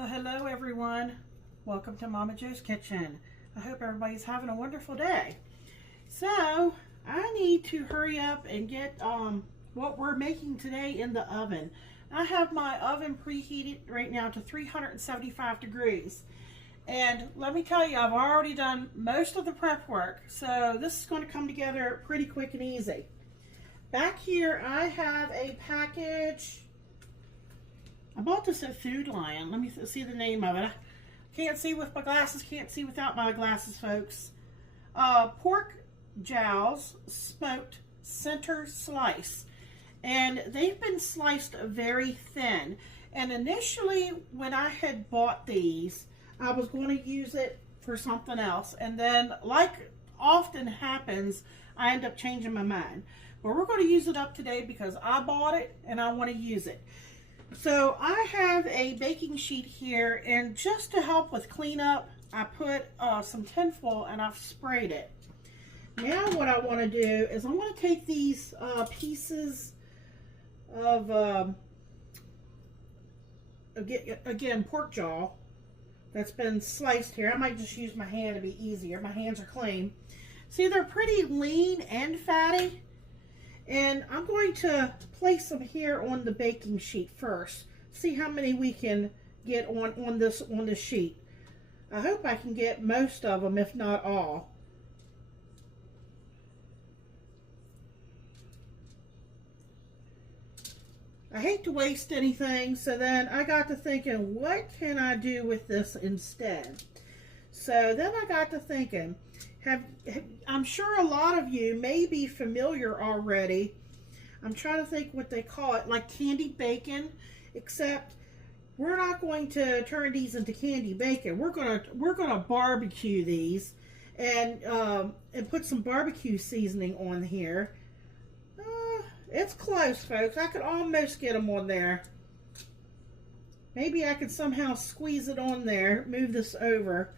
Well, hello everyone. Welcome to Momma Jo's Kitchen. I hope everybody's having a wonderful day. So, I need to hurry up and get what we're making today in the oven. I have my oven preheated right now to 375 degrees. And let me tell you, I've already done most of the prep work. So, this is going to come together pretty quick and easy. Back here, I have a package. I bought this at Food Lion. Let me see the name of it. I can't see with my glasses. Can't see without my glasses, folks. Pork jowls, smoked center slice. And they've been sliced very thin. And initially, when I had bought these, I was going to use it for something else. And then, like often happens, I end up changing my mind. But we're going to use it up today because I bought it and I want to use it. So I have a baking sheet here, and just to help with cleanup, I put some tinfoil and I've sprayed it. Now what I want to do is I'm going to take these pieces of, again, pork jaw that's been sliced here. I might just use my hand to be easier. My hands are clean. See, they're pretty lean and fatty. And I'm going to place them here on the baking sheet first. See how many we can get on this sheet. I hope I can get most of them, if not all. I hate to waste anything, so then I got to thinking, what can I do with this instead? So then I got to thinking, I'm sure a lot of you may be familiar already. I'm trying to think what they call it, like candied bacon, except we're not going to turn these into candy bacon. We're gonna barbecue these and put some barbecue seasoning on here. It's close, folks. I could almost get them on there. Maybe I could somehow squeeze it on there, move this over,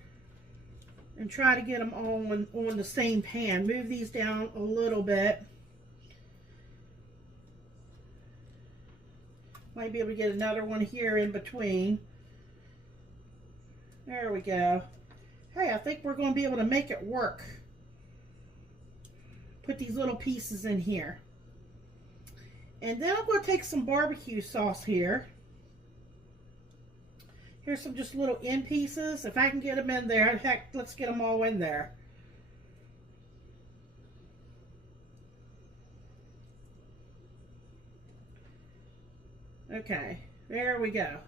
and try to get them on the same pan. Move these down a little bit. Might be able to get another one here in between. There we go. Hey, I think we're going to be able to make it work. Put these little pieces in here. And then I'm going to take some barbecue sauce here. Here's some just little end pieces. If I can get them in there, heck, let's get them all in there. Okay, there we go.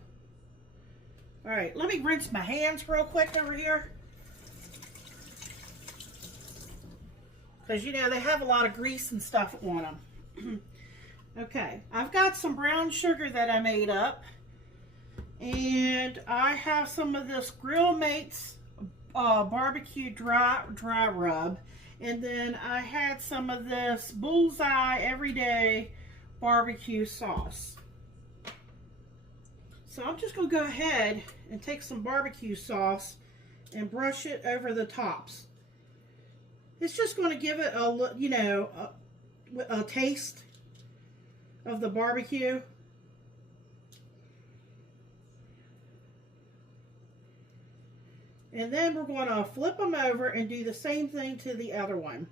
All right, let me rinse my hands real quick over here. Because, you know, they have a lot of grease and stuff on them. Okay, I've got some brown sugar that I made up. And I have some of this Grill Mates barbecue dry rub. And then I had some of this Bullseye Everyday barbecue sauce. So I'm just going to go ahead and take some barbecue sauce and brush it over the tops. It's just going to give it a, you know, a taste of the barbecue. And then we're going to flip them over and do the same thing to the other one.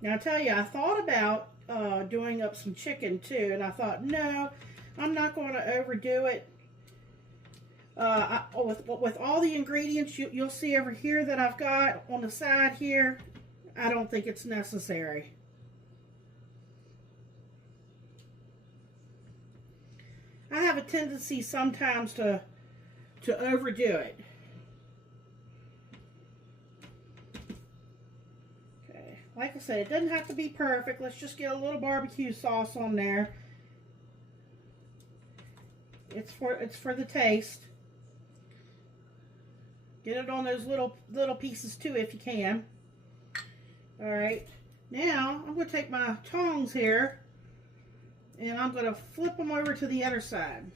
Now I tell you, I thought about doing up some chicken too, and I thought, no, I'm not going to overdo it. With all the ingredients you'll see over here that I've got on the side here, I don't think it's necessary. I have a tendency sometimes to overdo it. Okay, like I said, it doesn't have to be perfect. Let's just get a little barbecue sauce on there. It's for the taste. Get it on those little pieces too if you can. All right, now I'm going to take my tongs here. And I'm going to flip them over to the other side.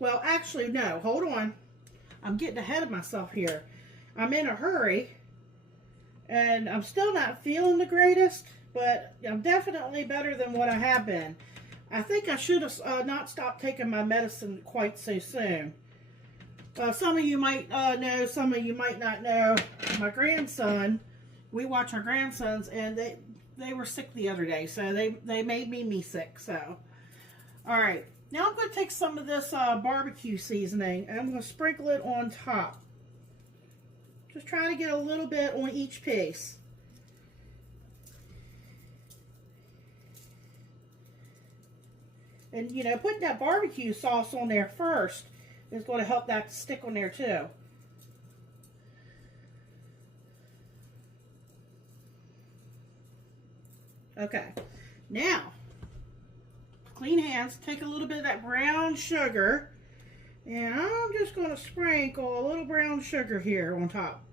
Well, actually, no. Hold on. I'm getting ahead of myself here. I'm in a hurry. And I'm still not feeling the greatest. but I'm definitely better than what I have been. I think I should have not stopped taking my medicine quite so soon. Some of you might know, some of you might not know. My grandson, we watch our grandsons, and they were sick the other day, so they made me sick. So, all right, now I'm going to take some of this barbecue seasoning, and I'm going to sprinkle it on top. Just try to get a little bit on each piece. And, you know, putting that barbecue sauce on there first is going to help that to stick on there too. Okay, now, clean hands, take a little bit of that brown sugar, and I'm just going to sprinkle a little brown sugar here on top.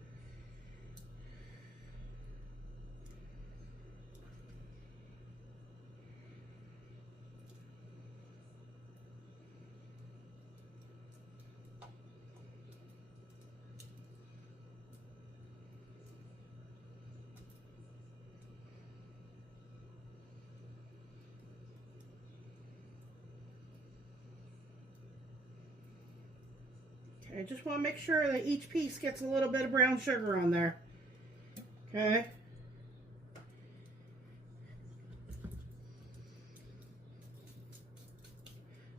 I just want to make sure that each piece gets a little bit of brown sugar on there. Okay.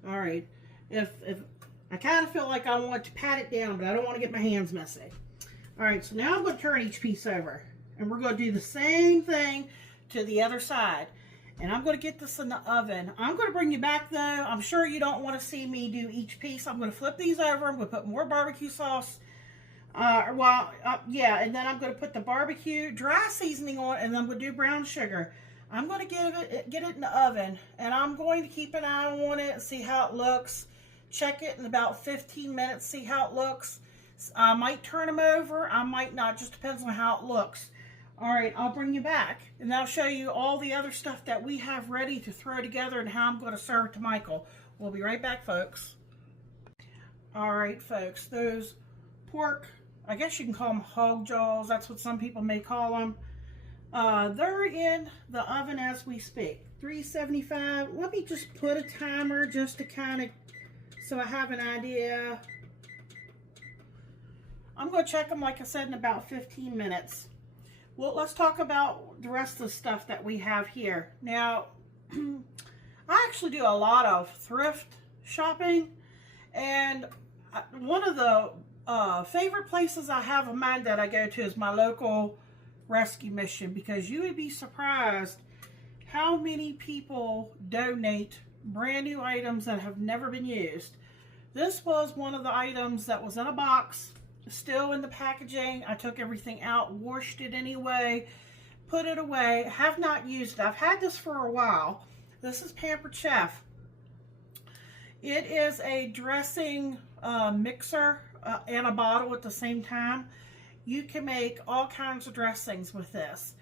All right. If I kind of feel like I want to pat it down, but I don't want to get my hands messy. All right. So now I'm going to turn each piece over, and we're going to do the same thing to the other side. And I'm going to get this in the oven. I'm going to bring you back, though. I'm sure you don't want to see me do each piece. I'm going to flip these over. I'm going to put more barbecue sauce. Yeah, and then I'm going to put the barbecue dry seasoning on, and then I'm going to do brown sugar. I'm going to get it in the oven, and I'm going to keep an eye on it and see how it looks. Check it in about 15 minutes, see how it looks. I might turn them over. I might not. Just depends on how it looks. All right, I'll bring you back, and I'll show you all the other stuff that we have ready to throw together and how I'm going to serve it to Michael. We'll be right back, folks. All right, folks, those pork, I guess you can call them hog jaws. That's what some people may call them. They're in the oven as we speak, 375. Let me just put a timer just to kind of, so I have an idea. I'm going to check them, like I said, in about 15 minutes. Well, let's talk about the rest of the stuff that we have here. Now, I actually do a lot of thrift shopping, and one of the favorite places I have of mine that I go to is my local rescue mission, because you would be surprised how many people donate brand new items that have never been used. This was one of the items that was in a box, still in the packaging. I took everything out, washed it anyway, put it away, have not used it. I've had this for a while. This is Pampered Chef. It is a dressing mixer and a bottle at the same time. You can make all kinds of dressings with this.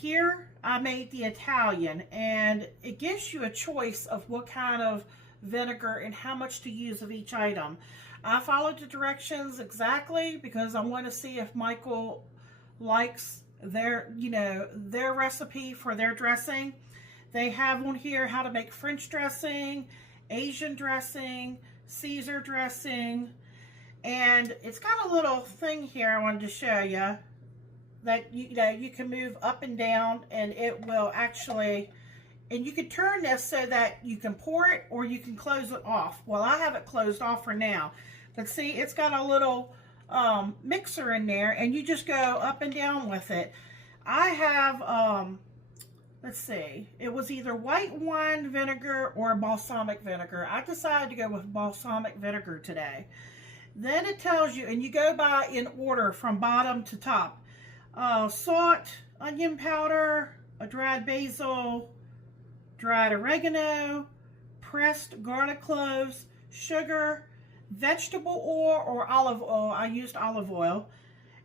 Here I made the Italian, and it gives you a choice of what kind of vinegar and how much to use of each item. I followed the directions exactly because I want to see if Michael likes their recipe for their dressing. They have on here how to make French dressing, Asian dressing, Caesar dressing, and it's got a little thing here I wanted to show you that you can move up and down, and it will actually, and you can turn this so that you can pour it or you can close it off. Well, I have it closed off for now. But see, it's got a little mixer in there, and you just go up and down with it. I have, let's see, it was either white wine vinegar or balsamic vinegar. I decided to go with balsamic vinegar today. Then it tells you, and you go by in order from bottom to top. Salt, onion powder, a dried basil, dried oregano, pressed garlic cloves, sugar, vegetable oil or olive oil. I used olive oil,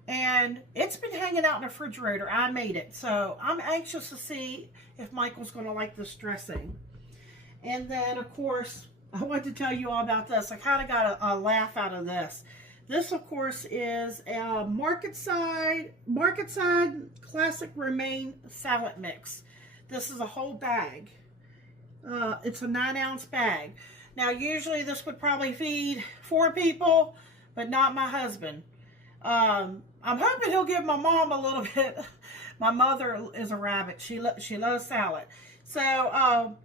and it's been hanging out in the refrigerator. I made it, so I'm anxious to see if Michael's going to like this dressing. And then, of course, I want to tell you all about this. I kind of got a laugh out of this. This, of course, is a market side classic romaine salad mix. This is a whole bag. It's a 9-ounce bag. Now, usually this would probably feed 4 people, but not my husband. I'm hoping he'll give my mom a little bit. My mother is a rabbit. She loves salad. So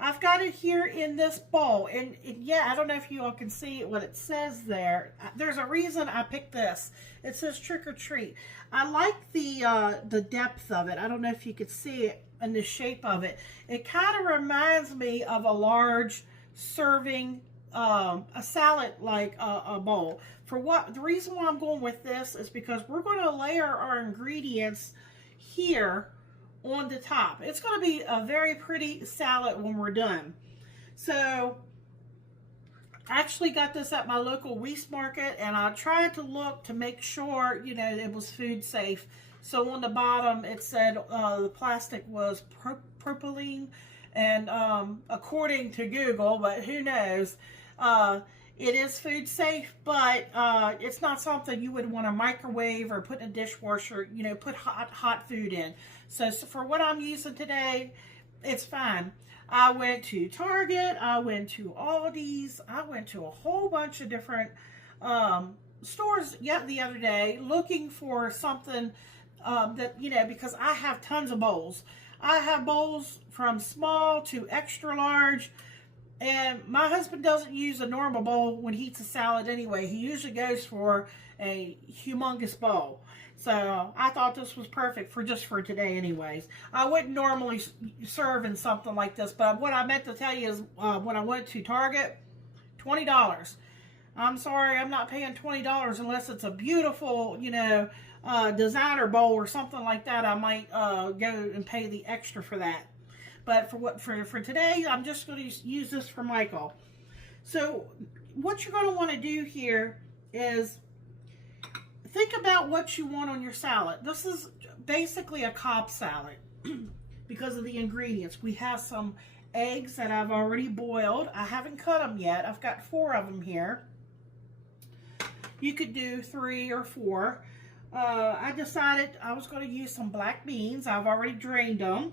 I've got it here in this bowl. And yeah, I don't know if you all can see what it says there. There's a reason I picked this. It says trick or treat. I like the depth of it. I don't know if you could see it and the shape of it. It kind of reminds me of a large serving, a salad like a bowl. The reason why I'm going with this is because we're going to layer our ingredients here on the top. It's going to be a very pretty salad when we're done. So I actually got this at my local Weiss market, and I tried to look to make sure, you know, it was food safe. So on the bottom it said the plastic was propylene, and according to Google, but who knows, it is food safe, but it's not something you would want to microwave or put in a dishwasher, you know, put hot food in. So for what I'm using today, it's fine. I went to Target, I went to Aldi's, I went to a whole bunch of different stores the other day looking for something that, you know, because I have tons of bowls. I have bowls from small to extra large. And my husband doesn't use a normal bowl when he eats a salad anyway. He usually goes for a humongous bowl. So I thought this was perfect for today anyways. I wouldn't normally serve in something like this, but what I meant to tell you is when I went to Target, $20. I'm sorry, I'm not paying $20 unless it's a beautiful, you know, designer bowl or something like that. I might go and pay the extra for that. But for today, I'm just going to use this for Michael. So what you're going to want to do here is think about what you want on your salad. This is basically a Cobb salad because of the ingredients. We have some eggs that I've already boiled. I haven't cut them yet. I've got 4 of them here. You could do 3 or 4. I decided I was going to use some black beans. I've already drained them.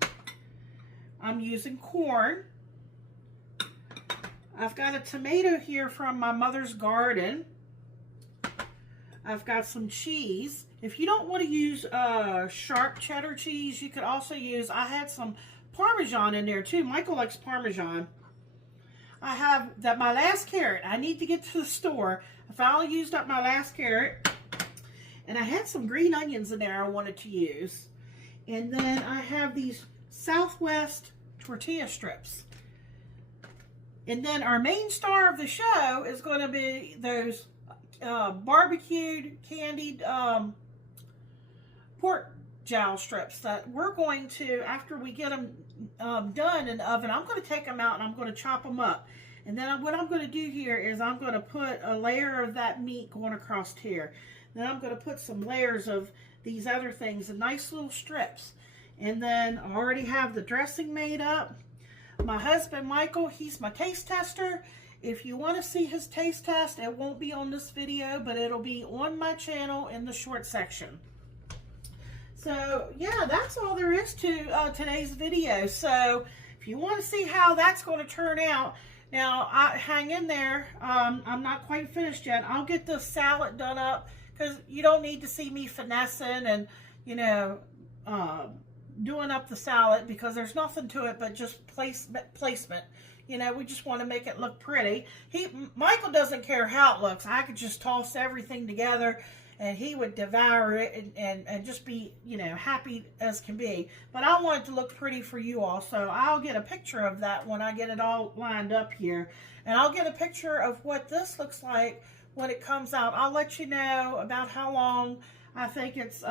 I'm using corn. I've got a tomato here from my mother's garden. I've got some cheese. If you don't want to use sharp cheddar cheese, you could also use, I had some Parmesan in there too. Michael likes Parmesan. I have my last carrot. I need to get to the store. I finally used up my last carrot. And I had some green onions in there I wanted to use. And then I have these Southwest tortilla strips. And then our main star of the show is going to be those barbecued candied pork jowl strips that we're going to, after we get them done in the oven, I'm going to take them out and I'm going to chop them up. And then what I'm going to do here is I'm going to put a layer of that meat going across here. Then I'm going to put some layers of these other things in nice little strips. And then I already have the dressing made up. My husband, Michael, he's my taste tester. If you want to see his taste test, it won't be on this video, but it'll be on my channel in the short section. So, yeah, that's all there is to today's video. So, if you want to see how that's going to turn out, now, hang in there. I'm not quite finished yet. I'll get the salad done up, because you don't need to see me finessing and, you know, doing up the salad, because there's nothing to it but just placement. You know, we just want to make it look pretty. Michael doesn't care how it looks. I could just toss everything together and he would devour it and just be, you know, happy as can be. But I want it to look pretty for you all, so I'll get a picture of that when I get it all lined up here. And I'll get a picture of what this looks like when it comes out. I'll let you know about how long I think it's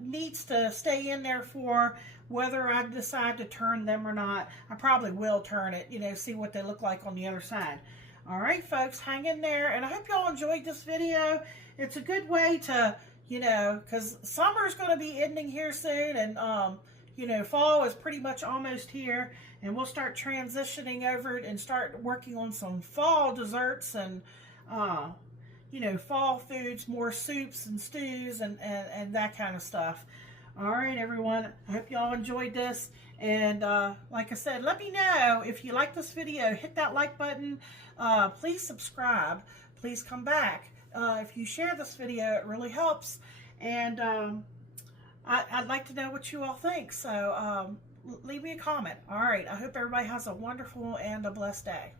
needs to stay in there for, whether I decide to turn them or not. I probably will turn it, you know, see what they look like on the other side. All right, folks, hang in there, and I hope y'all enjoyed this video. It's a good way to, you know, because summer's going to be ending here soon, and, you know, fall is pretty much almost here, and we'll start transitioning over and start working on some fall desserts and, you know, fall foods, more soups and stews and that kind of stuff. All right, everyone. I hope y'all enjoyed this. And like I said, let me know if you like this video. Hit that like button. Please subscribe. Please come back. If you share this video, it really helps. And I'd like to know what you all think. So leave me a comment. All right. I hope everybody has a wonderful and a blessed day.